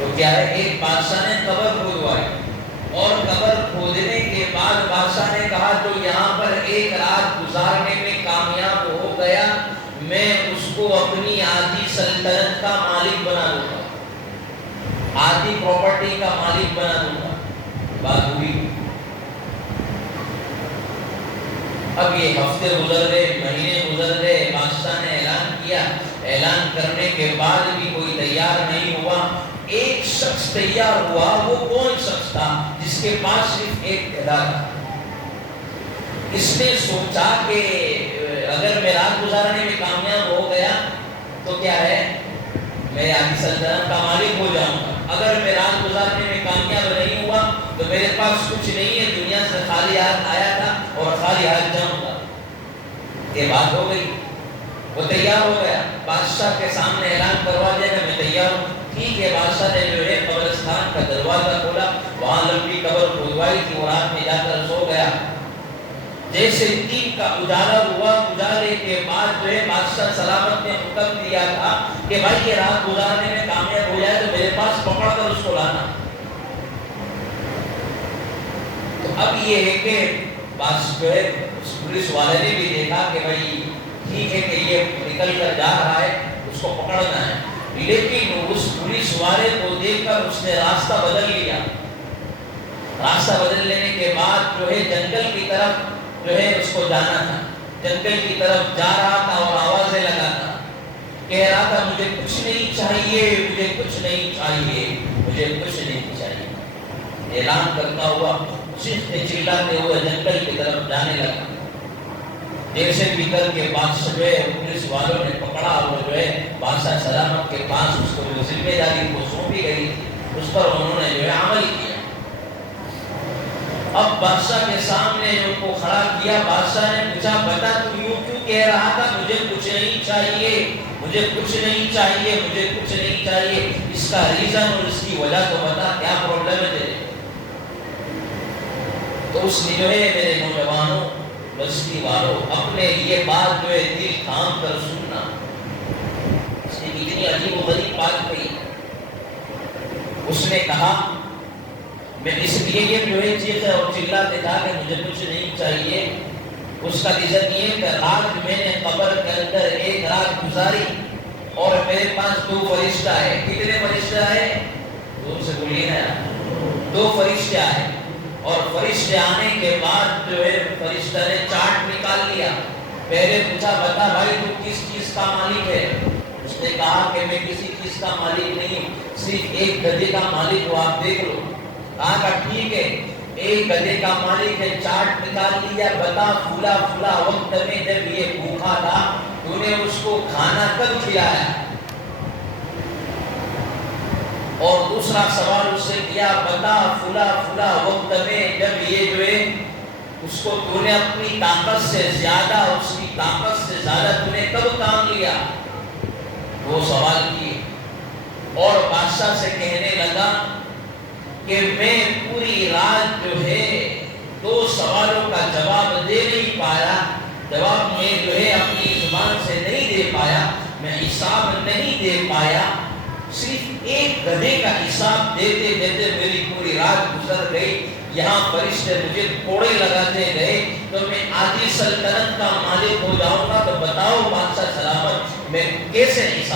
تو کیا ہے، ایک بادشاہ نے قبر کھودوائی اور قبر کھودنے کے بعد بادشاہ نے کہا جو یہاں پر ایک رات گزارنے میں کامیاب ہو گیا میں اس کو اپنی آدھی سلطنت کا مالک بنا دوں گا، آدھی پراپرٹی کا مالک بنا دوں گا۔ بات ہوئی۔ اب یہ ہفتے گزر گئے، مہینے گزر گئے، بادشاہ نے اعلان کیا، اعلان کرنے کے بعد بھی کوئی تیار نہیں ہوا۔ ایک شخص تیار ہوا، وہ کون شخص تھا؟ جس کے پاس صرف ایک گدھا تھا۔ اس نے سوچا کہ اگر میں رات گزارنے میں کامیاب ہو گیا تو کیا ہے، میں آدھی سلطنت کا مالک ہو جاؤں گا۔ اگر میں رات گزارنے میں کامیاب نہیں ہوا تو میرے پاس کچھ نہیں ہے، دنیا سے خالی ہاتھ آیا تھا اور خالی ہاتھ جاؤں گا۔ یہ بات ہو گئی، وہ تیار ہو گیا، بادشاہ کے سامنے اعلان کروا دیا کہ میں تیار ہوں۔ ٹھیک ہے، بادشاہ نے جو ہے قبرستان کا دروازہ کھولا، وہاں لمبی قبر کھودوائی تھی، وہ رات میں جا کر سو گیا۔ جیسے دن کا اجالا ہوا، اجالے کے بعد جو ہے بادشاہ سلامت نے حکم دیا تھا کہ بھائی یہ رات گزارنے میں کامیاب ہو جائے تو میرے پاس پکڑ کر اس کو لانا۔ تو اب یہ ہے کہ بادشاہ جو ہے اس پولیس والے نے بھی دیکھا کہ بھائی ٹھیک ہے کہ یہ نکل کر جا رہا ہے، اس کو پکڑنا ہے، لیکن اس پولیس والے کو دیکھ کر اس نے راستہ بدل لیا۔ راستہ بدل لینے کے بعد جو ہے جنگل کی طرف جو ہے اس کو جانا تھا، جنگل کی طرف جا رہا تھا اور آوازیں لگا تھا، کہہ رہا تھا مجھے کچھ نہیں چاہیے، مجھے کچھ نہیں چاہیے، مجھے کچھ نہیں چاہیے، اعلان کرتا ہوا صرف چلاتے ہوئے جنگل کی طرف جانے لگا۔ جیسے بھی کر کے بادشاہ جو ہے پولیس والوں نے پکڑا اور جو ہے بادشاہ سلامت کے پاس اس کو جو ذمہ داری کو سونپی گئی تھی اس پر انہوں نے جو ہے عمل کیا۔ اب بادشاہ کے سامنے ان کو کھڑا کیا، بادشاہ نے پوچھا بتا تو یوں کیوں کہہ رہا تھا مجھے کچھ نہیں چاہیے، مجھے کچھ نہیں چاہیے، مجھے کچھ نہیں چاہیے، اس کا ریزن اور اس کی وجہ تو بتا، کیا پرابلم ہے تیرے؟ تو اس نے جو ہے میرے نوجوانوں بستی والوں اپنے یہ بات جو ہے دل تھام کر سننا، اس نے کتنی عجیب و غریب بات کہی۔ اس نے کہا میں اس لیے یہ جو ہے چیخ اور چلاتے تھا کہ مجھے کچھ نہیں چاہیے، اس کا ریزن یہ کہ رات میں نے قبر کے اندر ایک رات گزاری اور میرے پاس 2 فرشتہ ہے۔ کتنے فرشتہ ہے؟ دور سے بولیے نا، 2 فرشتہ ہے، اور فرشتے آنے کے بعد جو ہے فرشتہ نے چارٹ نکال لیا۔ پہلے پوچھا بتا بھائی تو کس چیز کا مالک ہے؟ اس نے کہا کہ میں کسی چیز کا مالک نہیں، صرف ایک گدھے کا مالک ہوں، آپ دیکھ لو۔ کہا کہ ٹھیک ہے، ایک گدھے کا مالک ہے، چارٹ نکال لیا، بتا فلا فلا وقت میں جب یہ بھوکا تھا تو نے اس کو کھانا کب کھلایا؟ اور دوسرا سوال اس سے کیا، بتا فلا فلا وقت میں جب یہ جو ہے اس کو تو نے اپنی طاقت سے زیادہ، اس کی طاقت سے زیادہ تو نے کب کام لیا؟ وہ سوال کیے اور بادشاہ سے کہنے لگا کہ میں پوری رات جو ہے 2 سوالوں کا جواب دے نہیں پایا، جواب میں جو ہے اپنی زبان سے نہیں دے پایا، میں حساب نہیں دے پایا، صرف ایک گدھے کا حساب دیتے دیتے میری پوری رات گزر گئی۔ یہاں فرشتے مجھے کوڑے لگاتے گئے تو میں آدھی سلطنت کا مالک ہو جاؤں گا، تو بتاؤ بادشاہ سلامت میں کیسے حساب